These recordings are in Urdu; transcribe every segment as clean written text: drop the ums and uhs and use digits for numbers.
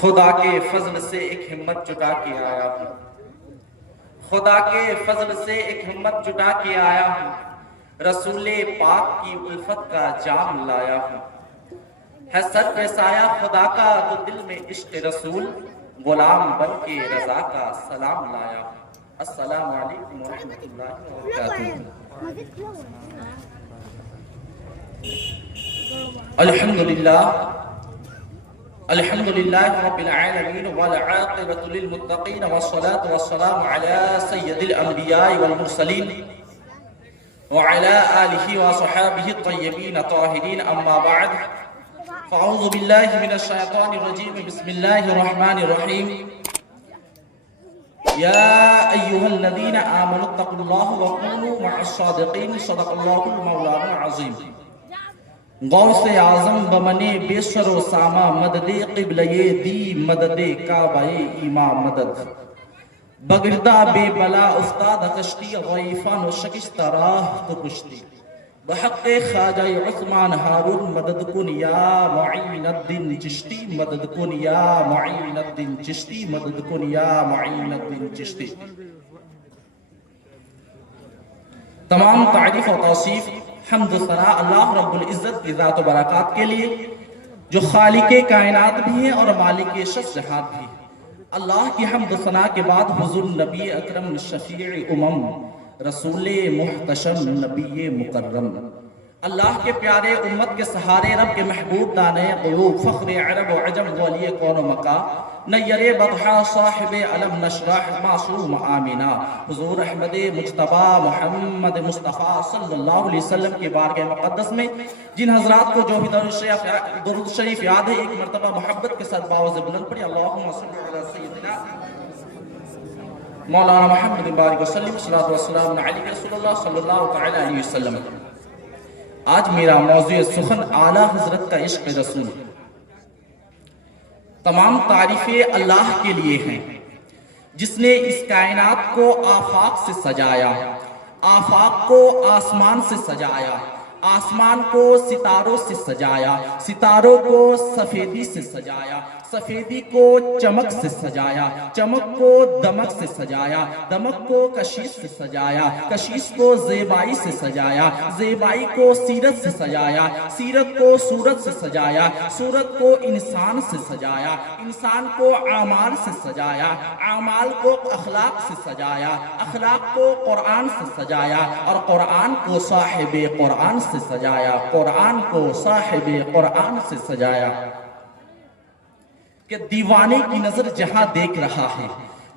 خدا کے فضل سے ایک ہمت جٹا کے آیا ہوں، خدا کے فضل سے ایک ہمت جٹا کے آیا ہوں، رسول پاک کی الفت کا جام لایا ہوں۔ ہے سر پہ سایہ خدا کا تو دل میں عشق رسول، غلام بن کے رضا کا سلام لایا ہوں۔ السلام علیکم ورحمۃ اللہ وبرکاتہ۔ الحمدللہ رب العالمین والعاقبۃ للمتقین والصلاة والسلام علی سید الانبیاء والمرسلین وعلی آلہ وصحابہ الطیبین الطاہرین، اما بعد فاعوذ باللہ من الشیطان الرجیم، بسم اللہ الرحمن الرحیم۔ یا ایہا الذین آمنوا اتقوا اللہ وکونوا مع الصادقین، صدق اللہ المولانا العظیم۔ غوث اعظم بمنے بے سر و سامہ، مدد قبلہ دی مدد کعبہ ایما مدد، بگردہ بے بلا افتاد کشتی، غیفان و شکست راہ تو کشتی، بحق خواجہ عثمان ہارون مدد کن یا معین الدین چشتی، مدد کن یا معین الدین چشتی، مدد کن یا معین الدین چشتی۔ تمام تعریف و توصیف حمد و ثنا اللہ رب العزت کی ذات و برکات کے لیے، جو خالق کائنات بھی ہے اور مالک شش جہات بھی۔ اللہ کی حمد و ثنا کے بعد حضور نبی اکرم شفیع امم، رسول محتشم نبی مکرم، اللہ کے پیارے امت کے سہارے، رب کے محبوب دانے قلوب، فخر عرب و عجم ولی کون و مکہ، نیر بطحا صاحب علم نشرح معصوم آمینہ، حضور احمد مجتبی محمد مصطفیٰ صلی اللہ علیہ وسلم کے بارگاہ مقدس میں جن حضرات کو جو بھی درود شریف یاد ہے، ایک مرتبہ محبت کے ساتھ باوز بلند پڑھی، اللہم صلی علی سیدنا مولانا محمد بارک وسلم، صلاۃ والسلام علیہ رسول اللہ صلی اللہ تعالی علیہ وسلم۔ آج میرا موضوع سخن اعلیٰ حضرت کا عشق رسول۔ تمام تعریفیں اللہ کے لیے ہیں جس نے اس کائنات کو آفاق سے سجایا، آفاق کو آسمان سے سجایا، آسمان کو ستاروں سے سجایا، ستاروں کو سفیدی سے سجایا، سفیدی کو چمک سے سجایا، چمک کو دمک سے سجایا، دمک کو کشش سے سجایا، کشش کو زیبائی سے سجایا، زیبائی کو سیرت سے سجایا، سیرت کو صورت سے سجایا، صورت کو انسان سے سجایا، انسان کو اعمال سے سجایا، اعمال کو اخلاق سے سجایا، اخلاق کو قرآن سے سجایا، اور قرآن کو صاحب قرآن سے سجایا، قرآن کو صاحب قرآن سے سجایا۔ کہ دیوانے کی نظر جہاں دیکھ رہا ہے،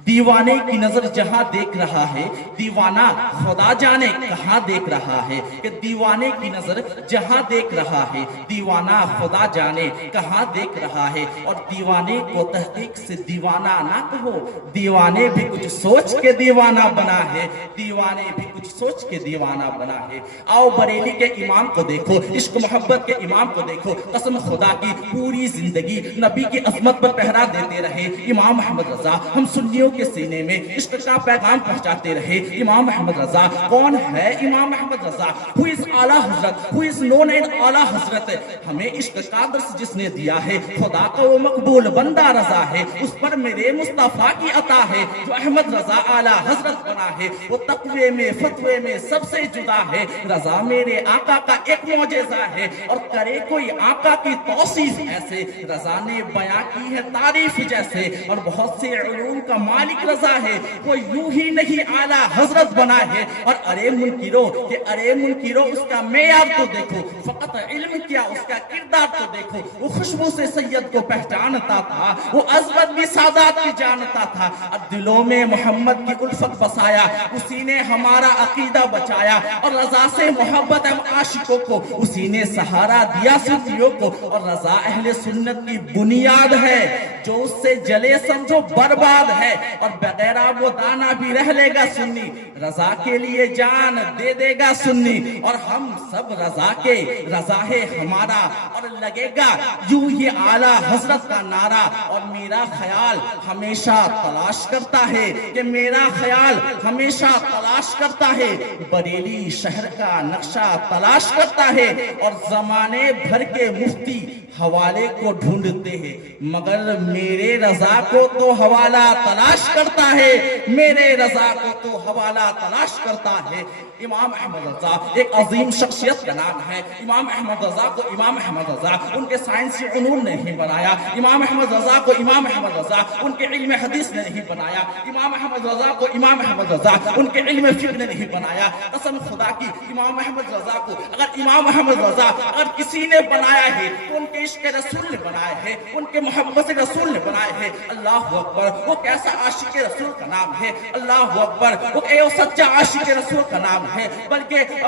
دیوانے کی نظر جہاں دیکھ رہا ہے، دیوانہ خدا جانے کہاں دیکھ رہا ہے۔ کہ دیوانے کی نظر جہاں دیکھ رہا ہے، دیوانہ خدا جانے کہاں دیکھ رہا ہے۔ اور دیوانے کو تحقیق سے دیوانہ نہ کہو، دیوانے بھی کچھ سوچ کے دیوانہ بنا ہے، دیوانے بھی کچھ سوچ کے دیوانہ بنا ہے۔ آؤ بریلی کے امام کو دیکھو، عشق محبت کے امام کو دیکھو، قسم خدا کی پوری زندگی نبی کی عظمت پر پہرا دیتے رہے امام احمد رضا، ہم سنیوں کے سینے میں عشق کا پیغام پہنچاتے رہے امام احمد رضا۔ کون ہے امام احمد رضا؟ who is اعلیٰ حضرت، who is known as اعلیٰ حضرت؟ ہمیں عشق کا درس جس نے دیا ہے، خدا کا وہ مقبول بندہ رضا ہے، اس پر میرے مصطفیٰ کی عطا ہے۔ جو احمد رضا اعلیٰ حضرت بنا ہے، وہ تقوی میں فتوے میں سب سے جدا ہے۔ رضا میرے آقا کا ایک معجزہ ہے، اور کرے کوئی آقا کی توصیف ایسے، رضا نے بیاں کی ہے تعریف جیسے، اور بہت سے علوم کا مالک رضا ہے، وہ یوں ہی نہیں اعلیٰ حضرت بنا ہے۔ اور ارے منکرو، کہ ارے منکرو، اس کا معیار تو دیکھو، فقط علم کیا اس کا کردار تو دیکھو۔ وہ خوشبو سے سید کو پہچانتا تھا، وہ عظمت بھی سادات کی جانتا تھا، اور دلوں میں محمد کی الفت بسایا، اسی نے ہمارا عقیدہ بچایا، اور رضا سے محبت ہم عاشقوں کو اسی نے سہارا دیا سنیوں کو۔ اور رضا اہل سنت کی بنیاد ہے، جو اس سے جلے سمجھو برباد ہے، اور بغیر وہ دانا بھی رہ لے گا سنی، رضا کے لیے جان دے دے گا سنی۔ اور ہم سب رضا کے، رضا ہے ہمارا، اور لگے گا یوں ہی اعلیٰ حضرت کا نعرہ۔ اور میرا خیال ہمیشہ تلاش کرتا ہے، کہ میرا خیال ہمیشہ تلاش کرتا ہے، بریلی شہر کا نقشہ تلاش کرتا ہے، اور زمانے بھر کے مفتی حوالے کو ڈھونڈتے ہیں مگر میرے رضا کو تو حوالہ تلاش کرتا ہے، میرے رضا کو تو حوالہ تلاش کرتا ہے۔ امام احمد رضا ایک عظیم شخصیت کا نام ہے۔ امام احمد رضا کو امام احمد رضا ان کے سائنسی علوم نے نہیں بنایا، امام احمد رضا کو امام احمد رضا ان کے علم حدیث نے نہیں بنایا، امام احمد رضا کو امام احمد رضا ان کے علم فقہ نے نہیں بنایا۔ قسم خدا کی امام احمد رضا کو اگر امام احمد رضا اگر کسی نے بنایا ہے تو ان کے عشق رسول نے بنایا ہے، ان کے محبت رسول نے بنایا ہے۔ اللہ اکبر، وہ کیسا عاشق رسول کا نام ہے، اللہ اکبر، وہ سچا عاشق رسول کا نام ہے، بلکہ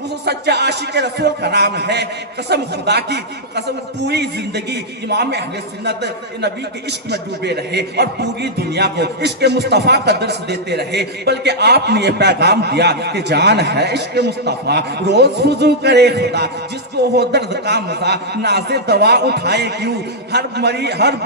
وہ سچا عاشق رسول کا نام ہے۔ قسم خدا کی قسم، پوری زندگی امام اہل سنت نبی کے عشق میں ڈوبے رہے اور پوری دنیا کو عشق مصطفیٰ کا درس دیتے رہے، بلکہ آپ نے یہ پیغام دیا کہ جان ہے عشق مصطفیٰ روز وضو کرے خدا، جس کو ہو درد کا مزہ ناز دوا اٹھائے کیوں۔ ہر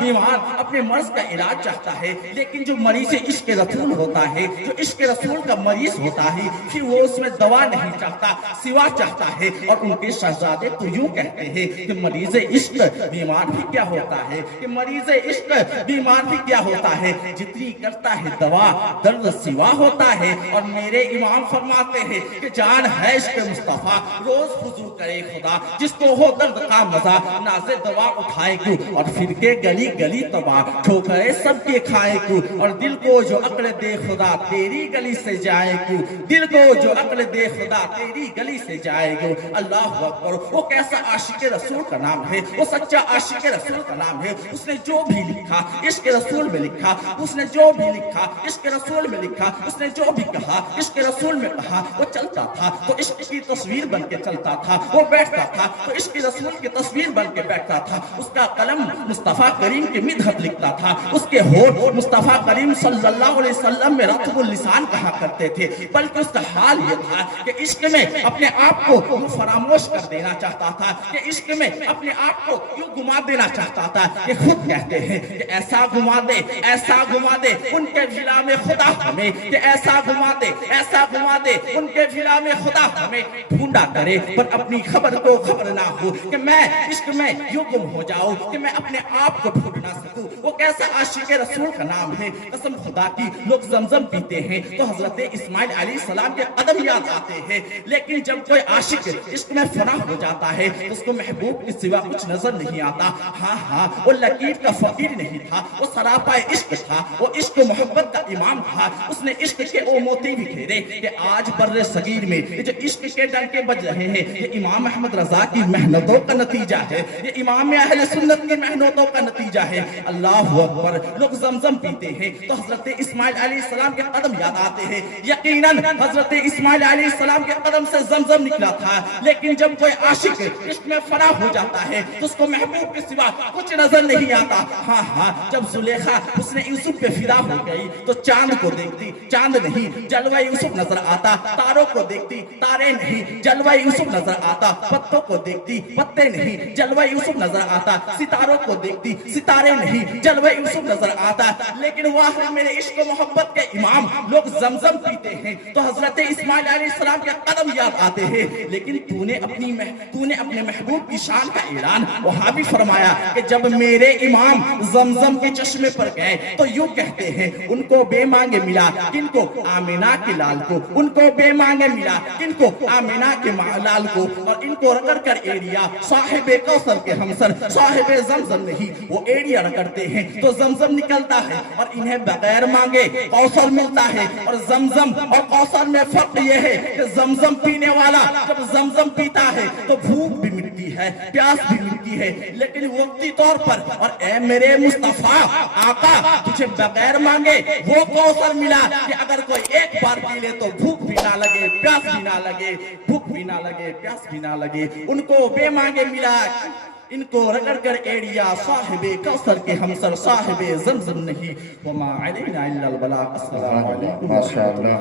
بیمار اپنے مرض کا علاج چاہتا ہے، لیکن جو مریض عشق رسول ہوتا ہے، جو عشق رسول کا مریض ہوتا ہے، پھر وہ اس میں دوا نہیں چاہتا، سوا چاہتا ہے۔ اور ان کے شہزادے تو یوں کہتے ہیں کہ مریض عشق بیمار بھی کیا ہوتا ہے، کہ مریض عشق بیمار بھی کیا ہوتا ہے، جتنی کرتا ہے دوا درد سوا ہوتا ہے۔ اور میرے امام فرماتے ہیں کہ جان ہے عشق مصطفیٰ روز وضو کرے خدا، جس کو ہو درد کا مزہ ناز دوا اٹھائے کیوں۔ اور پھر کے گلی گلی تباہ ٹھوکرے سب کے کھائے کیوں، اور دل کو جو عقل دے خدا تیری گلی سے جائے کیوں، دل کو جو عقل دے خدا تیری گلی سے جائے گو۔ اللہ اکبر، وہ کیسا عاشق رسول کا نام ہے، وہ سچا عاشق رسول کا نام ہے۔ اس نے جو بھی لکھا عشق رسول میں لکھا، اس نے جو بھی لکھا عشق رسول میں لکھا، اس نے جو بھی کہا عشق رسول میں کہا۔ وہ چلتا تھا تو عشق کی تصویر بن کے چلتا تھا، وہ بیٹھتا تھا تو عشق رسول کی تصویر بن کے بیٹھتا تھا۔ اس کا قلم مصطفیٰ کریم کی مدحت لکھتا تھا، اس کے ہونٹ مصطفیٰ کریم صلی اللہ علیہ وسلم میں رطب اللسان کہا کرتے تھے، بلکہ اس کا حال یہ تھا کہ عشق میں اپنے آپ کو یوں فراموش کر دینا چاہتا تھا، کہ عشق میں اپنے آپ کو یوں گما دینا چاہتا تھا کہ خود کہتے ہیں کہ ایسا گما دے، ایسا گما دے ان کے بھلا میں خدا ہمیں، کہ ایسا گما دے، ایسا گما دے ان کے بھلا میں خدا ہمیں۔ ڈھونڈا کرے پر اپنی خبر کو خبر نہ ہو، کہ میں عشق میں یوں گم ہو جاؤں کہ میں اپنے آپ کو ڈھونڈ نہ سکوں۔ وہ کیسا عاشق رسول کا نام ہے۔ قسم خدا کی لوگ زمزم پیتے ہیں تو حضرت اسماعیل علیہ السلام کے قدم یاد آتے ہیں، لیکن جب کوئی عاشق عشق میں فنا ہو جاتا ہے تو اس کو محبوب کے سوا کچھ نظر نہیں آتا۔ ہاں وہ لکیر کا فقیر نہیں تھا، وہ سراپا عشق تھا، وہ عشق محبت کا امام تھا۔ اس نے عشق کے او موتی بھی گھیرے کہ آج بر صغیر میں جو عشق کے ڈنکے بج رہے ہیں، یہ امام احمد رضا کی محنتوں کا نتیجہ ہے، یہ امام اہل سنت کی محنتوں کا نتیجہ ہے۔ اللہ اکبر، لوگ زمزم پیتے ہیں تو حضرت اسماعیل علیہ السلام کے قدم یاد آتے ہیں۔ یقیناً حضرت اسماعیل علیہ السلام کے قدم سے زمزم نکلا تھا، لیکن جب کوئی عاشق عشق میں فنا ہو جاتا ہے تو اس کو محبوب کے سوا کچھ نظر نہیں آتا۔ ہاں جب زلیخا اس نے یوسف پہ فدا ہو گئی تو چاند کو دیکھتی، چاند نہیں جلوہ یوسف نظر آتا، تاروں کو دیکھتی، تارے نہیں جلوہ یوسف نظر آتا، پتوں کو دیکھتی، پتے نہیں جلوہ یوسف نظر آتا، ستاروں کو دیکھتی، ستارے نہیں جلوہ یوسف نظر آتا۔ لیکن واہ میرے عشق و محبت کے امام، لوگ زمزم پیتے ہیں تو حضرت اسماعیل علیہ السلام کے قدم یاد آتے ہیں، لیکن تو نے اپنے محبوب کی شان کا اعلان وہاں بھی فرمایا کہ جب میرے امام زمزم کے چشمے پر گئے تو یوں کہتے ہیں ان کو بے مانگے ملا، کن کو آمینہ کے لال کو، ان کو بے مانگے ملا کن کو آمینہ کے لال کو، اور ان کو رگڑ کر ایڑیا صاحب کوثر کے ہمسر صاحب زمزم نہیں، وہ ایڑیا رگڑتے ہیں تو زمزم نکلتا ہے، اور انہیں بغیر مانگے کوثر ملتا ہے۔ اور زمزم اور کوثر میں فرق یہ ہے کہ زمزم پینے والا جب زمزم پیتا ہے تو بھوک بھی مٹتی ہے، پیاس بھی مٹتی ہے، لیکن وقتی طور پر اور اے میرے مصطفیٰ آقا تجھے بغیر مانگے وہ کوثر ملا کہ اگر کوئی ایک بار پی لے تو بھوک بھی نہ لگے، پیاس بھی نہ لگے، بھوک بھی نہ لگے، پیاس بھی نہ لگے۔ ان کو بے مانگے ملا، ان کو رگڑ کر ایڑیا صاحب کوثر کے ہمسر صاحب زمزم نہیں۔ وما علینا الا البلاغ۔ السلام علیکم۔